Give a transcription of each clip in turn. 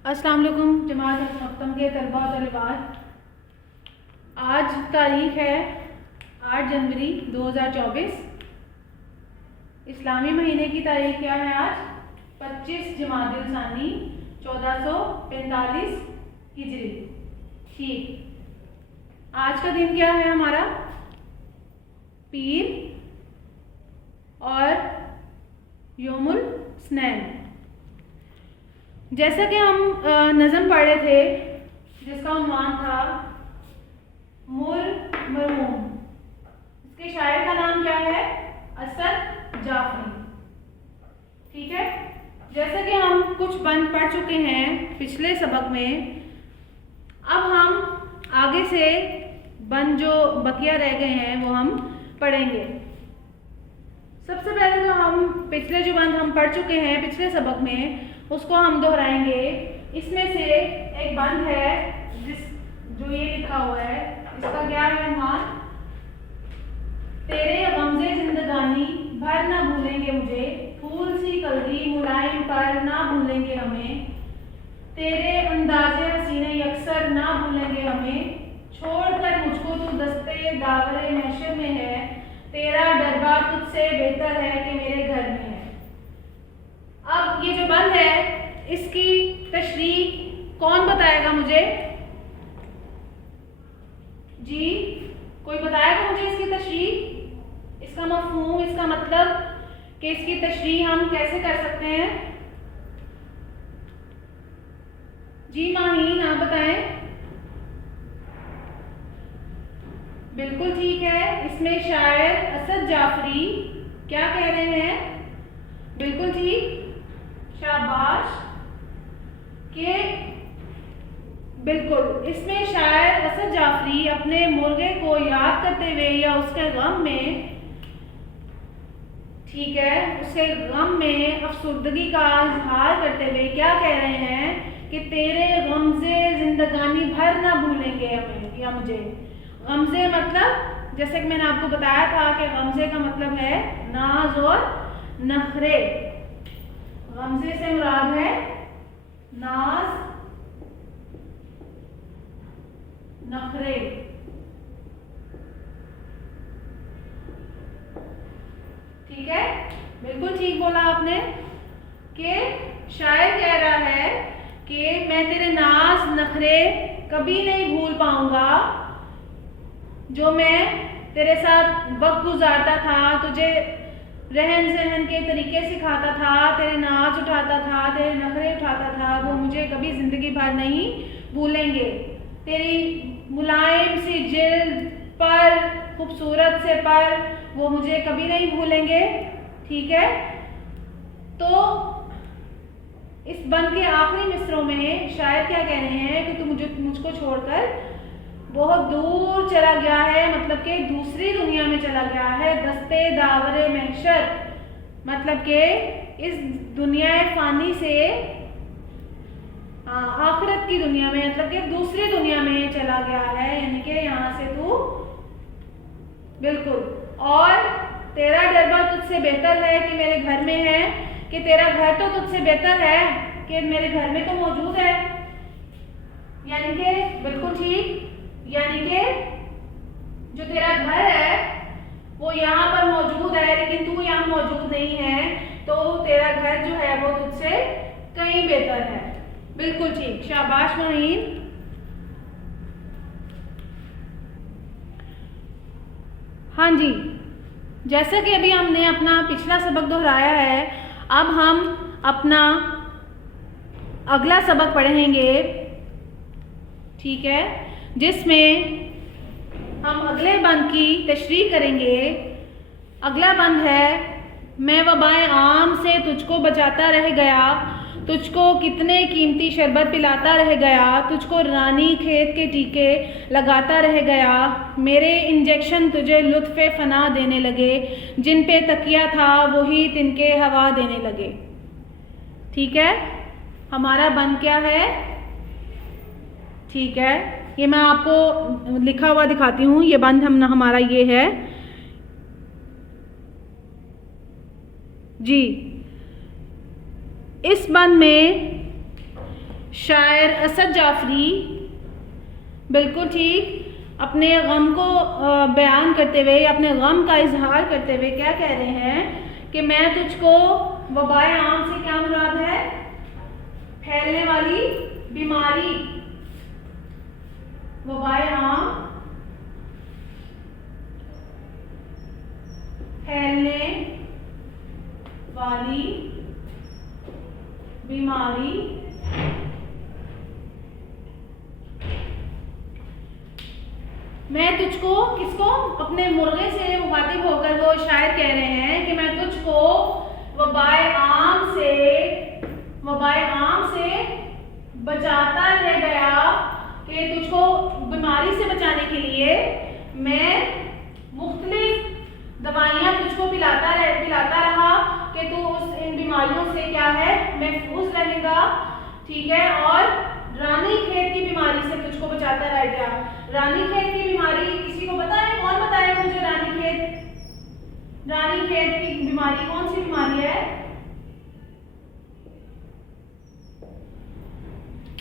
अस्सलाम वालेकुम जमात मकतम के तलबा और तलबात। आज तारीख़ है 8 जनवरी 2024। इस्लामी महीने की तारीख़ क्या है आज? 25 जमादिल सानी 1445 हिजरी। ठीक, आज का दिन क्या है हमारा? पीर और यौमुल स्नैन। जैसा कि हम नज़म पढ़ रहे थे जिसका उन्वान था मुर मरहूम, इसके शायर का नाम क्या है? असद जाफरी। ठीक है, जैसा कि हम कुछ बंद पढ़ चुके हैं पिछले सबक में, अब हम आगे से बंद जो बकिया रह गए हैं वो हम पढ़ेंगे। सबसे पहले तो हम पिछले जो बंद हम पढ़ चुके हैं पिछले सबक में उसको हम दोहराएंगे। इसमें से एक बंद है जो ये लिखा हुआ है, इसका क्या है उन्वान? तेरे गमज़े जिंदगानी भर ना भूलेंगे मुझे, फूल सी कलगी मुलायम पर ना भूलेंगे हमें, तेरे अंदाजे हसीने यकसर ना भूलेंगे हमें, छोड़कर मुझको तू दस्ते दावरे महशर में है, तेरा दरबार तुझसे बेहतर है कि मेरे घर में है। अब ये जो बंद है इसकी तशरीह कौन बताएगा मुझे? जी, कोई बताएगा मुझे इसकी तशरीह, इसका मफ़हूम, इसका मतलब कि इसकी तशरीह हम कैसे कर सकते हैं? जी माहीन, आप बताएं। बिल्कुल ठीक है, इसमें शायर असद जाफरी क्या कह रहे हैं? बिल्कुल ठीक, शाबाश। के बिल्कुल, इसमें शायर असद जाफरी अपने मुर्गे को याद करते हुए या उसके गम में, ठीक है, उसके गम में अफसुर्दगी का इजहार करते हुए क्या कह रहे हैं कि तेरे गमज़े जिंदगानी भर ना भूलेंगे हमें या मुझे। गमज़े मतलब जैसे कि मैंने आपको बताया था कि गमज़े का मतलब है नाज और नखरे। गमज़े से मुराद है नाज नखरे। ठीक है, बिल्कुल ठीक बोला आपने कि शायर कह रहा है कि मैं तेरे नाज नखरे कभी नहीं भूल पाऊंगा, जो मैं तेरे साथ वक्त गुजारता था, तुझे रहन सहन के तरीके सिखाता था, तेरे नाच उठाता था, तेरे नखरे उठाता था, वो मुझे कभी जिंदगी भर नहीं भूलेंगे। तेरी मुलायम सी जिल्द पर, खूबसूरत से पर, वो मुझे कभी नहीं भूलेंगे। ठीक है, तो इस बंद के आखिरी मिसरों में शायर क्या कह रहे हैं कि तू मुझको छोड़कर बहुत दूर चला गया है, मतलब कि दूसरी दुनिया में चला गया है, दस्ते दावरे महशर, मतलब कि इस दुनिया फानी से आखिरत की दुनिया में, मतलब कि दूसरी दुनिया में चला गया है, यानी कि यहाँ से तू बिल्कुल, और तेरा दरबार तुझसे बेहतर है कि मेरे घर में है, कि तेरा घर तो तुझसे बेहतर है कि मेरे घर में तो मौजूद है, यानी कि बिल्कुल ठीक, यानी कि जो तेरा घर है वो यहाँ पर मौजूद है लेकिन तू यहाँ मौजूद नहीं है, तो तेरा घर जो है वो तुझसे कहीं बेहतर है। बिल्कुल ठीक, शाबाश मोहीन। हाँ जी, जैसा कि अभी हमने अपना पिछला सबक दोहराया है, अब हम अपना अगला सबक पढ़ेंगे। ठीक है, जिसमें हम अगले बंद की तशरीह करेंगे। अगला बंद है मैं वबाए आम से तुझको बचाता रह गया, तुझको कितने कीमती शरबत पिलाता रह गया, तुझको रानी खेत के टीके लगाता रह गया, मेरे इंजेक्शन तुझे लुत्फ़े फना देने लगे, जिन पे तकिया था वही तिनके हवा देने लगे। ठीक है, हमारा बंद क्या है? ठीक है, ये मैं आपको लिखा हुआ दिखाती हूँ। ये बंद हमारा ये है जी। इस बंद में शायर असद जाफरी बिल्कुल ठीक अपने गम को बयान करते हुए, अपने गम का इजहार करते हुए क्या कह रहे हैं कि मैं तुझको, वबाए आम से क्या मुराद है? फैलने वाली बीमारी, वबाए आम फैलने वाली बीमारी मैं तुझको, किसको? अपने मुर्गे से मुखातिब होकर वो शायर कह रहे हैं कि मैं तुझको वबाए आम से बचाता रह गया, कि तुझको बीमारी से बचाने के लिए मैं मुख्तलिफ दवाइयाँ तुझको पिलाता रहा कि तू इन बीमारियों से क्या है, महफूज रहेगा, ठीक है। और रानीखेत की बीमारी से तुझको बचाता रह गया। रानीखेत की बीमारी किसी को पता है? कौन बताएगा मुझे? रानीखेत की बीमारी कौन सी बीमारी है?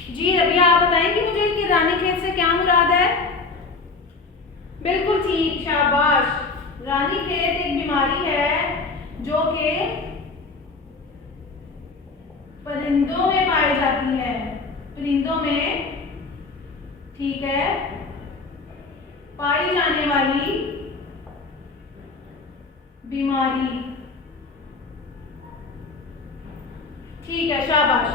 जी रबिया, आप बताएंगे मुझे कि रानीखेत से क्या मुराद है? बिल्कुल ठीक, शाबाश। रानीखेत एक बीमारी है जो कि परिंदों में पाई जाती है, परिंदों में, ठीक है, पाई जाने वाली बीमारी, ठीक है, शाबाश।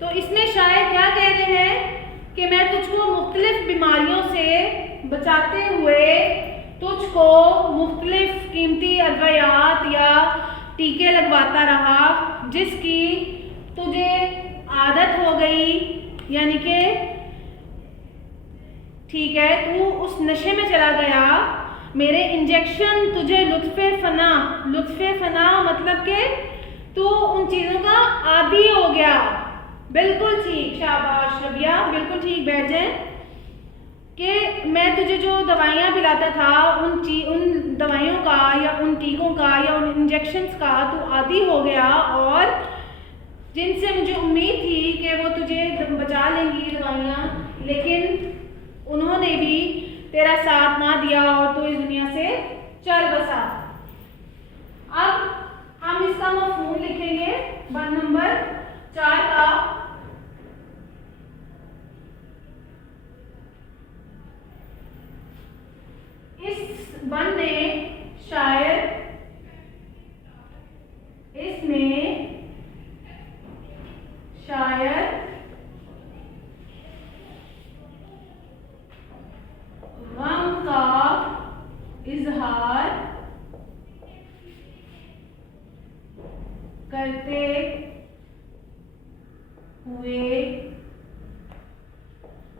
तो इसमें शायद क्या कह रहे हैं कि मैं तुझको मुख्तलिफ बीमारियों से बचाते हुए तुझको मुख्तलिफ कीमती अद्वियात या टीके लगवाता रहा, जिसकी तुझे आदत हो गई, यानी कि ठीक है, तू उस नशे में चला गया। मेरे इंजेक्शन तुझे लुत्फ़े फना मतलब कि तू उन चीज़ों का आदी हो गया। बिल्कुल ठीक, शाबाश रबिया, बिल्कुल ठीक, बैठ जाए। कि मैं तुझे जो दवाइयाँ पिलाता था उन दवाइयों का या उन टीकों का या उन इंजेक्शन्स का तू आदी हो गया, और जिनसे मुझे उम्मीद थी कि वो तुझे बचा लेंगी दवाइयाँ, लेकिन उन्होंने भी तेरा साथ ना दिया और तू इस दुनिया से चल बसा। अब हम इसका मफ़हूम लिखेंगे बंद नंबर 4 का। इस बंद में शायर, इसमें शायर गम का इजहार करते हुए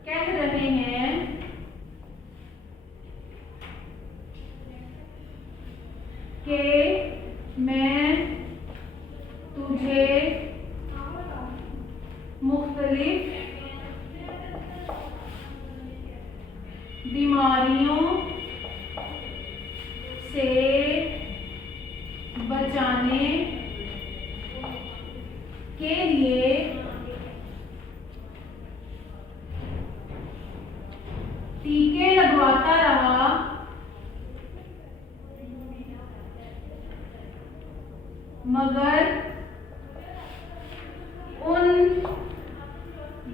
कह रहे हैं कि मैं तुझे मुख्तलिफ बीमारियों से बचाने के लिए टीके लगवाता रहा, मगर उन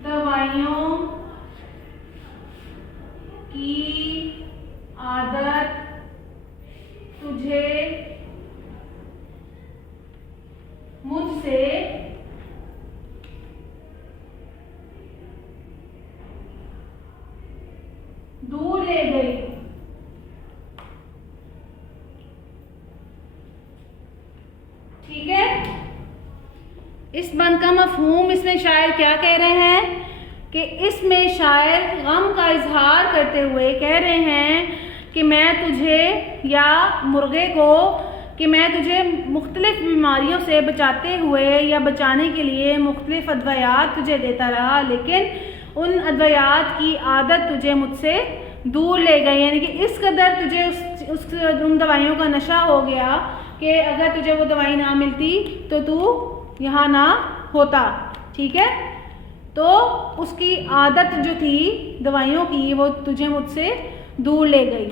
दवाइयों की आदत तुझे मुझसे दूर ले गई। ठीक है, इस बंद का मफहूम इसमें शायर क्या कह रहे हैं कि इसमें शायर गम का इजहार करते हुए कह रहे हैं कि मैं तुझे या मुर्गे को, कि मैं तुझे मुख्तलिफ बीमारियों से बचाते हुए या बचाने के लिए मुख्तलिफ अद्वियात तुझे देता रहा, लेकिन उन अद्वियात की आदत तुझे मुझसे दूर ले गई। यानी कि इस कदर तुझे उन दवाइयों का नशा हो गया कि अगर तुझे वो दवाई ना मिलती तो तू यहाँ ना होता। ठीक है, तो उसकी आदत जो थी दवाइयों की वो तुझे मुझसे दूर ले गई।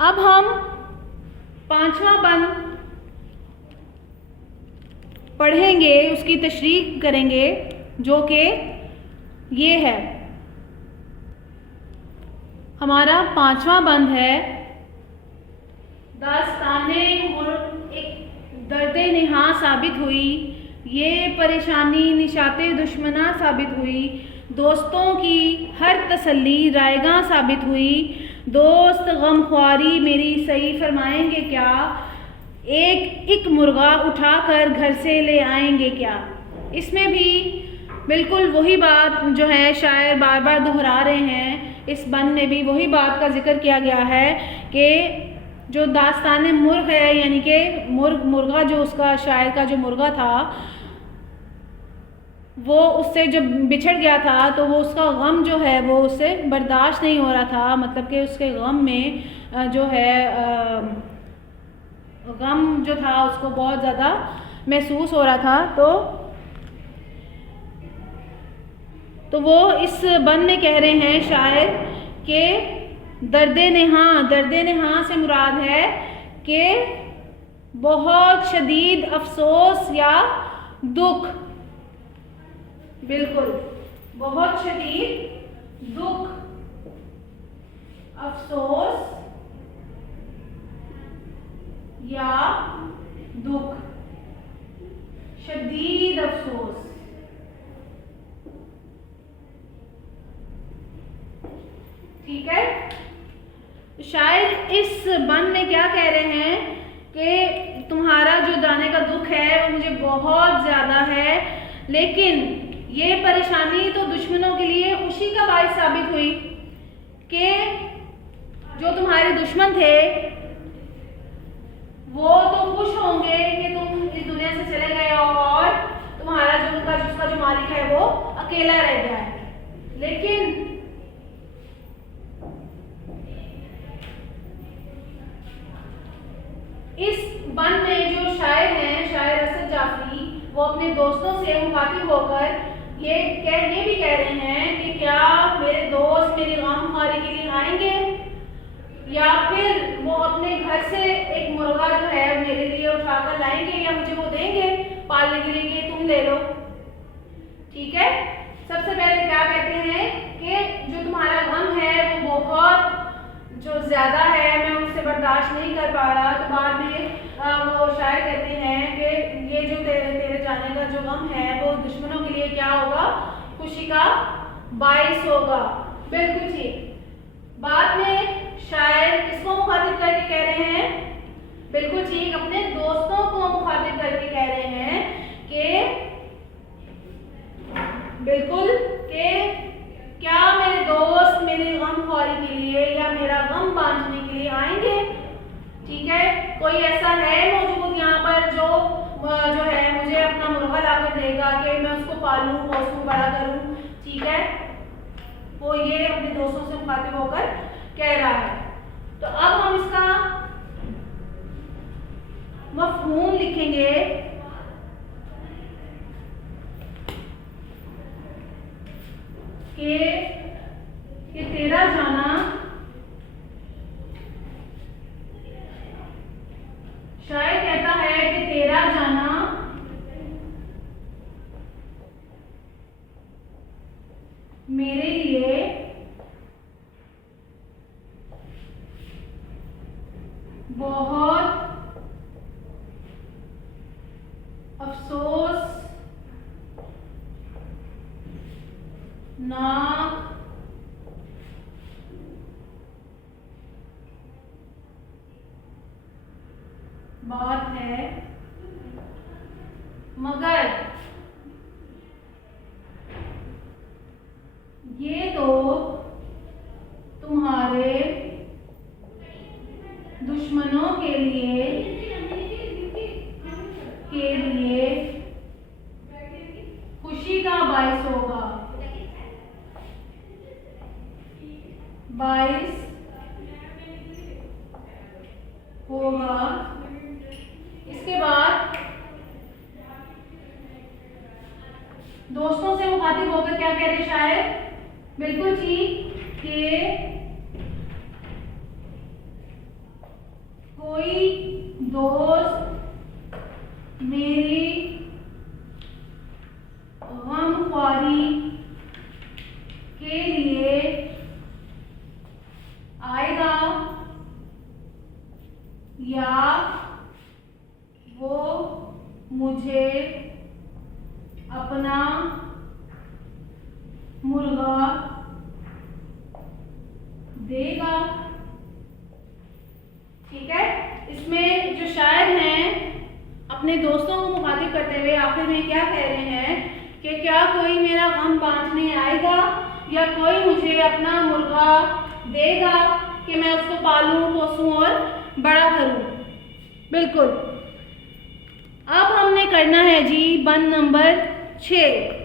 अब हम 5वां बंद पढ़ेंगे, उसकी तशरीह करेंगे, जो कि ये है। हमारा 5वां बंद है दास्ताने मुल्क एक दर्दे निहा साबित हुई, ये परेशानी निशाते दुश्मना साबित हुई, दोस्तों की हर तसल्ली रायगा साबित हुई, दोस्त गमख्वारी मेरी सही फरमाएंगे क्या, एक मुर्गा उठाकर घर से ले आएंगे क्या। इसमें भी बिल्कुल वही बात जो है शायर बार बार दोहरा रहे हैं। इस बंद में भी वही बात का जिक्र किया गया है कि जो दास्तान मुर्ग है, यानी कि मुर्गा जो उसका शायर का जो मुर्गा था वो उससे जब बिछड़ गया था तो वो उसका गम जो है वो उससे बर्दाश्त नहीं हो रहा था, मतलब कि उसके गम में जो है गम जो था उसको बहुत ज़्यादा महसूस हो रहा था। तो वो इस बंद में कह रहे हैं शायर कि दर्दे नेहा से मुराद है कि बहुत शदीद अफसोस या दुख, बिल्कुल बहुत शदीद दुख, अफसोस या दुख, शदीद अफसोस। ठीक है, शायद इस बंद में क्या कह रहे हैं कि तुम्हारा जो जाने का दुख है वो मुझे बहुत ज़्यादा है, लेकिन ये परेशानी तो दुश्मनों के लिए खुशी का बायस साबित हुई कि जो तुम्हारे दुश्मन थे वो तो खुश होंगे कि तुम इस दुनिया से चले गए हो और तुम्हारा जिसका जो मालिक है वो अकेला रह गया है। लेकिन इस बंद में जो शायर हैं, शायर असद जाफरी, वो अपने दोस्तों से मुखातिब होकर ये भी कह रहे हैं कि क्या मेरे दोस्त मेरी गमख्वारी के लिए आएंगे, या फिर वो अपने घर से एक मुर्गा जो है मेरे लिए उठाकर लाएंगे, या मुझे वो देंगे पालने के लिए कि तुम ले लो। ठीक है, सबसे पहले क्या कहते हैं कि जो तुम्हारा गम है वो बहुत जो ज़्यादा है, मैं उससे बर्दाश्त नहीं कर पा रहा। तो बाद में वो शायर कहते हैं कि ये जो तेरे जाने का जो गम है वो दुश्मनों के लिए क्या होगा, खुशी का बायस होगा। बिल्कुल ठीक। बाद में शायर किसको मुखातिब करके कह रहे हैं, बिल्कुल ठीक, अपने दोस्तों को मुखातिब करके कह रहे हैं कि बिल्कुल कि क्या मेरे दोस्त मेरी गमख्वारी के लिए या मेरा गम बांटने के लिए आएंगे। ठीक है, कोई ऐसा है मौजूद यहाँ पर जो है मुझे अपना मुर्गा लाकर देगा कि मैं उसको पालूं, पोसूं, बड़ा करूं। ठीक है, वो ये अपने दोस्तों से मुखातिब होकर कह रहा है। तो अब हम इसका मफहूम लिखेंगे कि तेरा जाना शायर कहता है कि तेरा जाना मेरे लिए बहुत अफसोस नाक बात है, मगर ये तो तुम्हारे दुश्मनों के लिए खुशी का बायस होगा, इसके बाद दोस्तों से मुखातिब होकर क्या कह रहे शायर? बिल्कुल ठीक, कि कोई दोस्त मेरी गमख्वारी के लिए आएगा या वो मुझे अपना मुर्गा देगा। ठीक है, इसमें जो शायर हैं अपने दोस्तों को मुखातिब करते हुए आखिर में क्या कह रहे हैं कि क्या कोई मेरा गम बांटने आएगा या कोई मुझे अपना मुर्गा देगा कि मैं उसको पालूं, पोसूं और बड़ा करूं। बिल्कुल। अब हमने करना है जी बंद नंबर 6।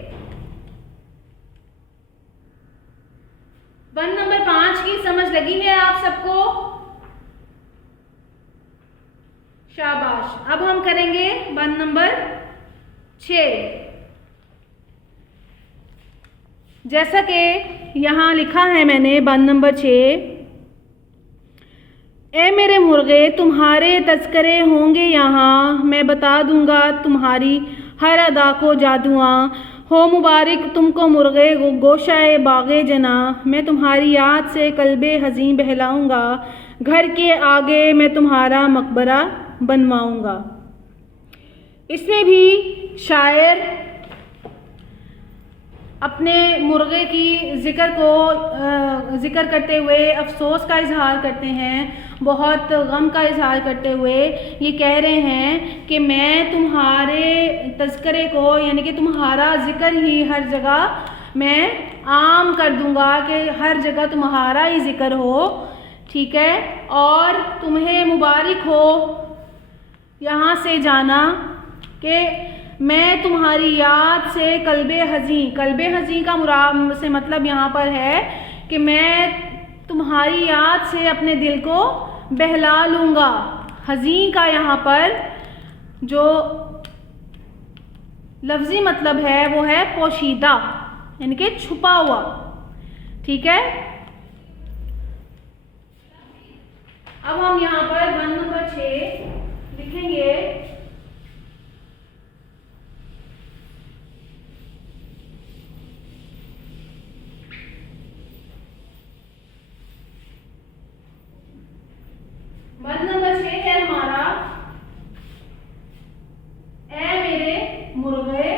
बंद नंबर 5 की समझ लगी है आप सबको? शाबाश। अब हम करेंगे बंद नंबर 6। जैसा कि यहाँ लिखा है मैंने बंद नंबर 6, ए मेरे मुर्गे तुम्हारे तस्करे होंगे यहाँ, मैं बता दूंगा तुम्हारी हर अदा को जादुआं, हो मुबारक तुमको मुर्गे गोशाए बागे जना, मैं तुम्हारी याद से कल्बे हज़ीं बहलाऊंगा, घर के आगे मैं तुम्हारा मकबरा बनवाऊंगा। इसमें भी शायर अपने मुर्गे की जिक्र करते हुए अफसोस का इजहार करते हैं, बहुत गम का इजहार करते हुए ये कह रहे हैं कि मैं तुम्हारे तज़किरे को यानी कि तुम्हारा ज़िक्र ही हर जगह मैं आम कर दूंगा, कि हर जगह तुम्हारा ही ज़िक्र हो। ठीक है, और तुम्हें मुबारक हो यहाँ से जाना कि मैं तुम्हारी याद से कल्बे हज़ीं का मुराद से मतलब यहाँ पर है कि मैं तुम्हारी याद से अपने दिल को बहला लूँगा। हज़ीं का यहाँ पर जो लफ्ज़ी मतलब है वो है पोशीदा, यानी कि छुपा हुआ। ठीक है, अब हम यहाँ पर बंद नंबर 6 लिखेंगे। बंद नंबर 6 है हमारा, ए मेरे मुर्गे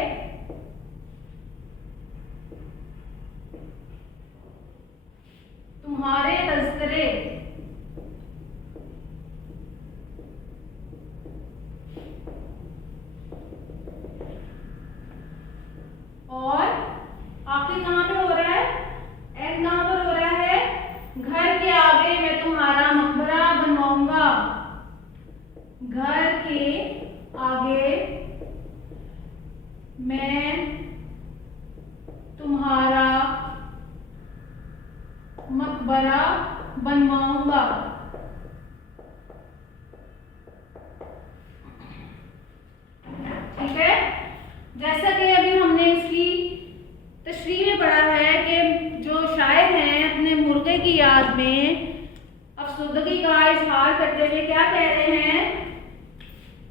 तुम्हारे तज़किरे और आखिर कहाँ पे हो रहा है, एंड कहाँ पर हो रहा है, घर के आगे मैं तुम्हारा मकबरा बनवाऊंगा। घर के आगे मैं तुम्हारा मकबरा बनवाऊंगा। ठीक है, जैसा कि अभी हमने इसकी तशरीह में पढ़ा है कि जो शायर हैं अपने मुर्गे की याद में अफसुदगी का इजहार करते हुए क्या कह रहे हैं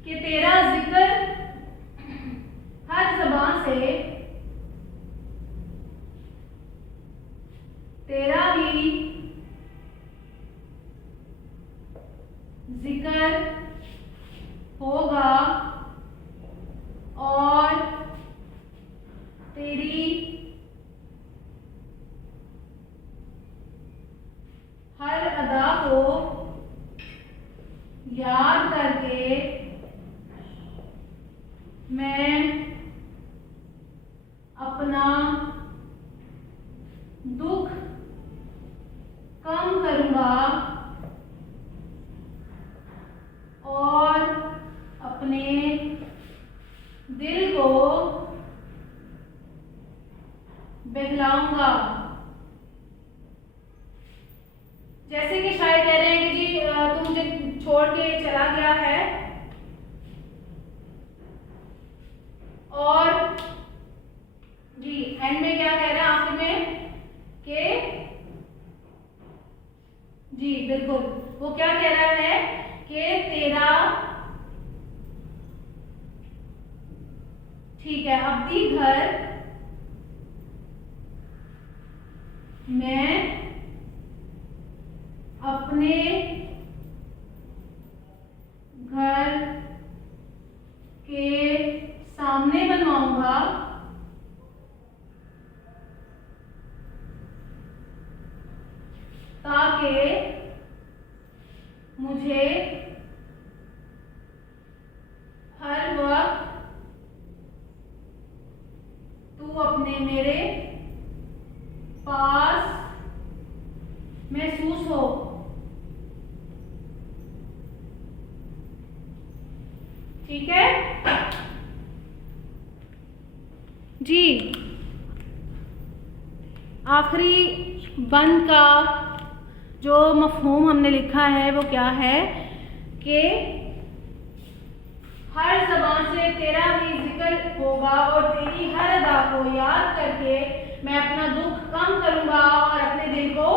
कि तेरा जिक्र हर ज़बान से, तेरा ही जिक्र होगा और तेरी हर अदा को याद करके मैं अपना दुख कम करूंगा और अपने दिल को बहलाऊंगा। जैसे कि शायद कह रहे हैं कि जी तू मुझे छोड़ के चला गया है और बिल्कुल, वो क्या कह रहा है कि तेरा, ठीक है, अवधि घर मैं अपने घर के सामने बनवाऊंगा ताकि मुझे हर वक्त तू अपने मेरे पास महसूस हो। ठीक है जी। आखिरी बंद का जो मफहूम हमने लिखा है वो क्या है कि हर ज़बान से तेरा ही जिक्र होगा और तेरी हर अदा को याद करके मैं अपना दुख कम करूंगा और अपने दिल को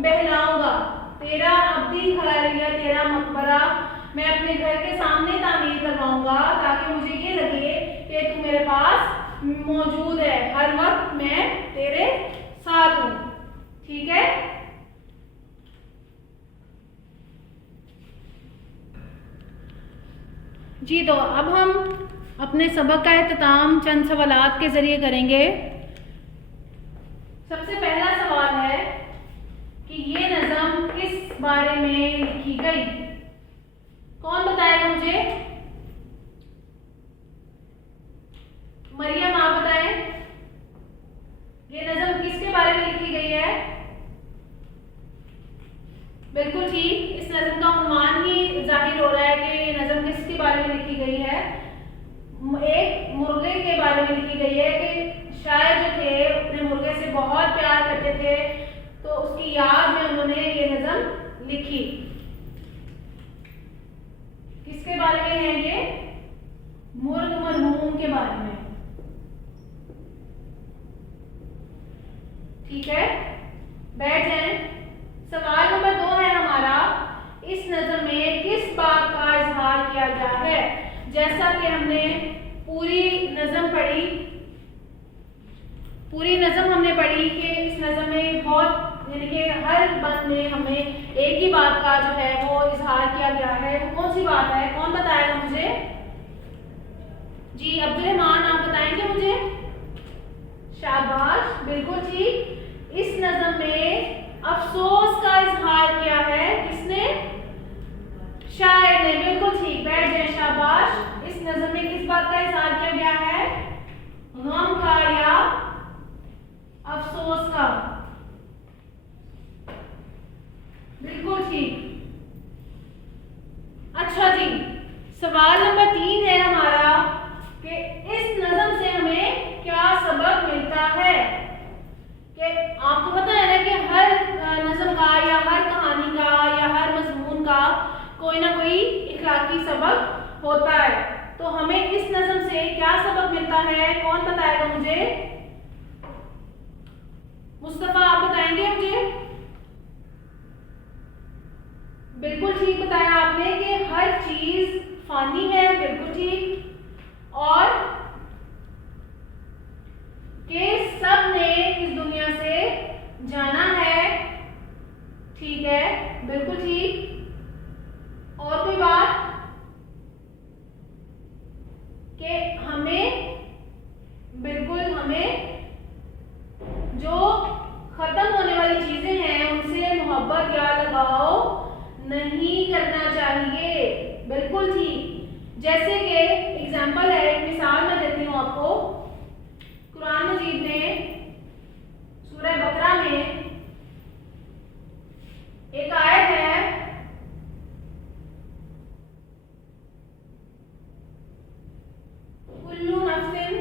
बहलाऊंगा। तेरा अब्दी घर या तेरा मकबरा मैं अपने घर के सामने तामीर करवाऊंगा ताकि मुझे ये लगे कि तू मेरे पास मौजूद है, हर वक्त मैं तेरे साथ हूं। ठीक है जी। तो अब हम अपने सबक का इख्तिताम चंद सवालात के जरिए करेंगे। सबसे पहला सवाल है कि ये नज़म किस बारे में लिखी गई? कौन बताएगा मुझे? मरियम, आप बताएं, ये नज़म किसके बारे में लिखी गई है? बिल्कुल ठीक, इस नज़म का उन्वान ही जाहिर हो रहा है कि ये नज़म किसके बारे में लिखी गई है। एक मुर्गे के बारे में लिखी गई है कि शायर जो थे अपने मुर्गे से बहुत प्यार करते थे, तो उसकी याद में उन्होंने ये नज़म लिखी। किसके बारे में है ये? मुर्ग मरहूम के बारे में। ठीक है, बैठ जाएं। सवाल नंबर 2 है हमारा, इस नज़म में किस बात का इजहार किया गया है? जैसा कि हमने पूरी नज़म हमने पढ़ी कि इस नज़म में बहुत, यानी कि हर बंद में हमें एक ही बात का जो है वो इजहार किया गया है। वो कौन सी बात है? कौन बताएगा मुझे? जी अब्दुल रहमान, आप बताएंगे मुझे? शाबाश, बिल्कुल ठीक। इस नज़म में अफसोस का इजहार किया है। किसने? शायर ने, बिल्कुल ठीक, बैठ जाए, शाबाश। इस नज़म में किस बात का इजहार किया गया है? गम का या अफसोस का? बिल्कुल ठीक। अच्छा जी, सवाल नंबर 3 है हमारा कि इस नज़म से हमें क्या सबक मिलता है? कि आपको पता है ना कि हर नज़म का या हर कहानी का या हर मजमून का कोई ना कोई इखलाकी सबक होता है। तो हमें इस नज़म से क्या सबक मिलता है? कौन बताएगा मुझे? मुस्तफा, आप बताएंगे मुझे? बिल्कुल ठीक बताया आपने कि हर चीज फानी है, बिल्कुल ठीक, और कि सब ने इस दुनिया से जाना है। ठीक है, बिल्कुल ठीक। और कोई बात? कि हमें, बिल्कुल, हमें जो खत्म होने वाली चीजें हैं उनसे मोहब्बत या लगाव नहीं करना चाहिए। बिल्कुल ठीक। जैसे कि एग्जाम्पल है, एक मिसाल मैं देती हूँ आपको। कुरान मजीद में सूरह बकरा में एक आयत है, कुल्लू नफ्सिन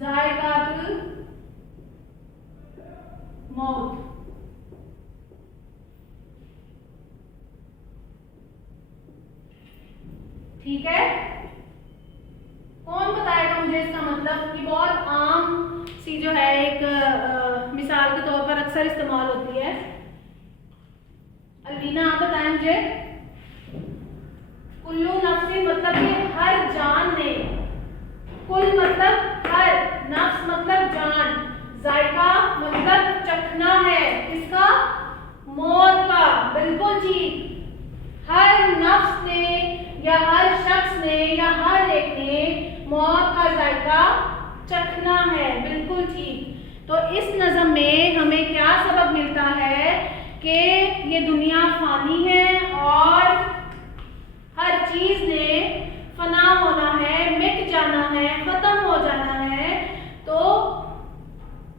ज़ाइक़ातुल मौत। ठीक है, कौन बताएगा मुझे इसका मतलब? कि बहुत आम सी जो है एक मिसाल के तौर पर अक्सर इस्तेमाल होती है। सकीना आप बताएं मुझे। कुल्लू नफ्सिन मतलब कि हर जान ने, कुल मतलब हर, नफ्स मतलब जान, जायका मतलब चखना है किसका, मौत का। बिल्कुल ठीक, हर नफ्स ने या हर शख्स ने या हर एक ने मौत का जायका चखना है। बिल्कुल ठीक। तो इस नज़म में हमें क्या सबक मिलता है कि ये दुनिया फानी है और हर चीज ने फना होना है, मिट जाना है, खत्म हो जाना है। तो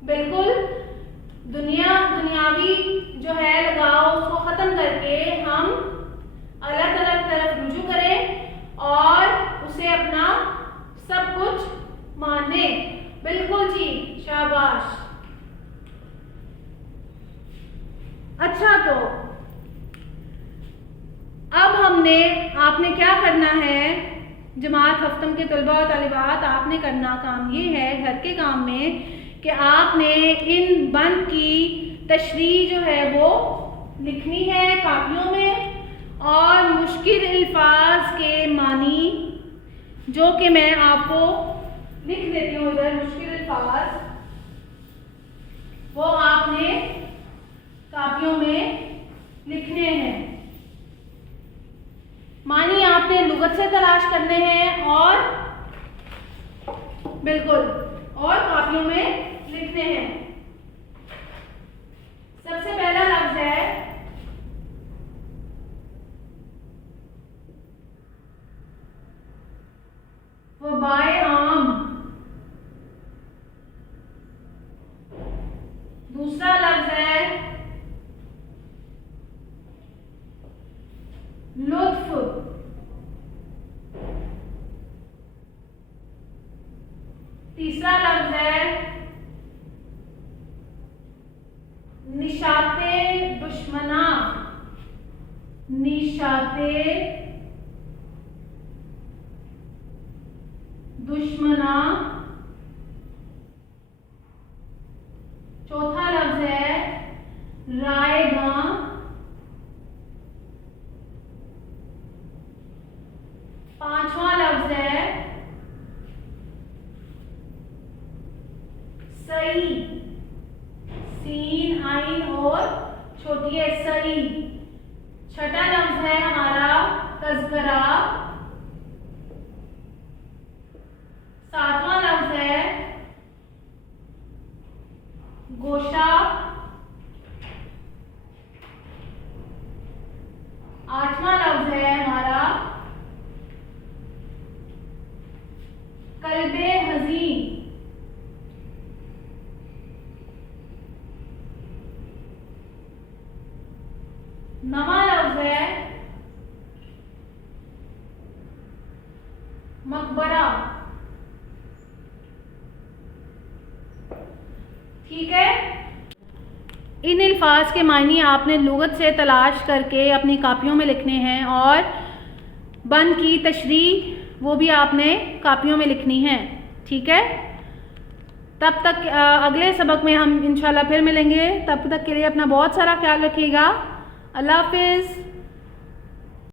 बिल्कुल दुनियावी जो है लगाव उसको खत्म करके हम अलग अलग तरफ रुजू करें और उसे अपना सब कुछ माने। बिल्कुल जी, शाबाश। अच्छा, तो अब आपने क्या करना है, जमात हफ्तम के तलबा और तालिबात, आपने करना काम ये है घर के काम में कि आपने इन बंद की तशरीह जो है वो लिखनी है कापियों में और मुश्किल अल्फाज के मानी जो कि मैं आपको लिख देती हूँ इधर, मुश्किल अल्फाज वो आपने कापियों में लिखने हैं। मानी आपने लुगत से तलाश करने हैं और बिल्कुल और कापियों में लिखने हैं। सबसे पहला लफ्ज है वबाए आम, दूसरा लफ्ज है लुत्फ, तीसरा लफ्ज है निशाते दुश्मना, निशाते दुश्मना, चौथा लफ्ज है रायगां, पांचवा लफ्ज है सही, सीन आइन और छोटी है सही। छठा लफ्ज है हमारा तज़किरा, सातवां लफ्ज है गोशा, आठवां लफ्ज है हमारा कल्बे हज़ीन, नवा लफ्ज है मकबरा। ठीक है, इन अल्फाज के मायने आपने लुगत से तलाश करके अपनी कापियों में लिखने हैं और बंद की तशरीह वो भी आपने कापियों में लिखनी है। ठीक है, तब तक अगले सबक में हम इंशाल्लाह फिर मिलेंगे। तब तक के लिए अपना बहुत सारा ख्याल रखिएगा। अल्लाह हाफिज़।